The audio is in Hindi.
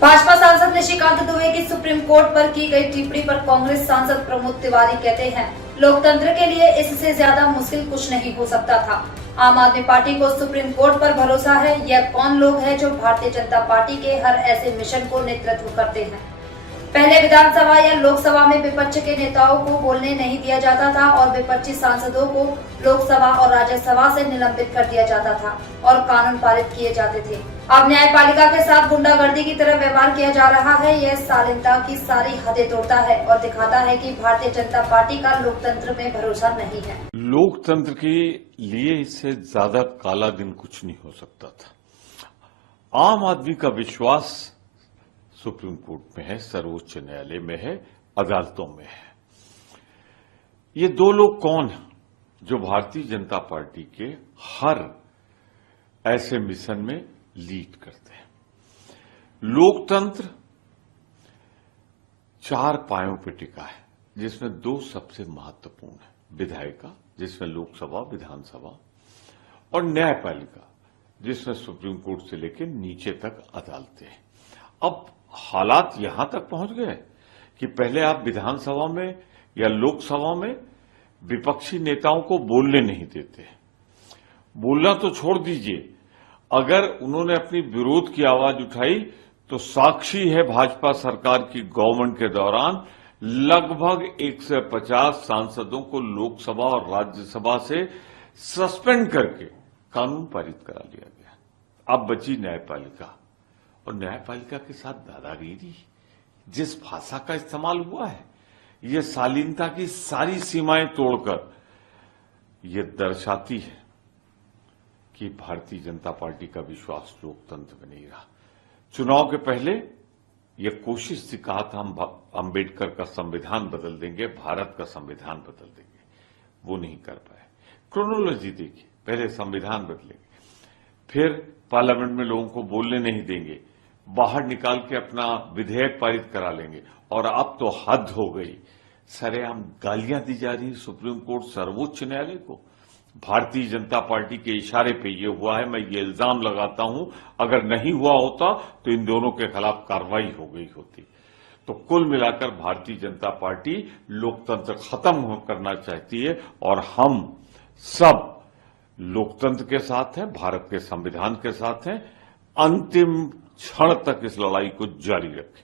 भाजपा सांसद निशिकांत दुबे की सुप्रीम कोर्ट पर की गई टिप्पणी पर कांग्रेस सांसद प्रमोद तिवारी कहते हैं, लोकतंत्र के लिए इससे ज्यादा मुश्किल कुछ नहीं हो सकता था। आम आदमी पार्टी को सुप्रीम कोर्ट पर भरोसा है। यह कौन लोग हैं जो भारतीय जनता पार्टी के हर ऐसे मिशन को नेतृत्व करते हैं। पहले विधानसभा या लोकसभा में विपक्ष के नेताओं को बोलने नहीं दिया जाता था और विपक्षी सांसदों को लोकसभा और राज्यसभा से निलंबित कर दिया जाता था और कानून पारित किए जाते थे। अब न्यायपालिका के साथ गुंडागर्दी की तरह व्यवहार किया जा रहा है। यह शालीनता की सारी हदें तोड़ता है और दिखाता है कि भारतीय जनता पार्टी का लोकतंत्र में भरोसा नहीं है। लोकतंत्र के लिए इससे ज्यादा काला दिन कुछ नहीं हो सकता था। आम आदमी का विश्वास सुप्रीम कोर्ट में है, सर्वोच्च न्यायालय में है, अदालतों में है। ये दो लोग कौन हैं जो भारतीय जनता पार्टी के हर ऐसे मिशन में लीड करते हैं। लोकतंत्र चार पायों पर टिका है, जिसमें दो सबसे महत्वपूर्ण है, विधायिका जिसमें लोकसभा, विधानसभा, और न्यायपालिका जिसमें सुप्रीम कोर्ट से लेकर नीचे तक अदालतें हैं। अब हालात यहां तक पहुंच गए कि पहले आप विधानसभा में या लोकसभा में विपक्षी नेताओं को बोलने नहीं देते। बोलना तो छोड़ दीजिए, अगर उन्होंने अपनी विरोध की आवाज उठाई तो साक्षी है भाजपा सरकार की गवर्नमेंट के दौरान लगभग 150 सांसदों को लोकसभा और राज्यसभा से सस्पेंड करके कानून पारित करा लिया गया। अब बची न्यायपालिका, और न्यायपालिका के साथ दादागिरी, जिस भाषा का इस्तेमाल हुआ है, यह शालीनता की सारी सीमाएं तोड़कर यह दर्शाती है कि भारतीय जनता पार्टी का विश्वास लोकतंत्र में नहीं रहा। चुनाव के पहले यह कोशिश से कहा था हम अंबेडकर का संविधान बदल देंगे, भारत का संविधान बदल देंगे, वो नहीं कर पाए। क्रोनोलॉजी देखिए, पहले संविधान बदलेंगे, फिर पार्लियामेंट में लोगों को बोलने नहीं देंगे, बाहर निकाल के अपना विधेयक पारित करा लेंगे, और अब तो हद हो गई। सरेआम गालियां दी जा रही सुप्रीम कोर्ट, सर्वोच्च न्यायालय को। भारतीय जनता पार्टी के इशारे पे ये हुआ है। मैं ये इल्जाम लगाता हूं, अगर नहीं हुआ होता तो इन दोनों के खिलाफ कार्रवाई हो गई होती। तो कुल मिलाकर भारतीय जनता पार्टी लोकतंत्र खत्म करना चाहती है, और हम सब लोकतंत्र के साथ हैं, भारत के संविधान के साथ हैं। अंतिम क्षण तक इस लड़ाई को जारी रखें।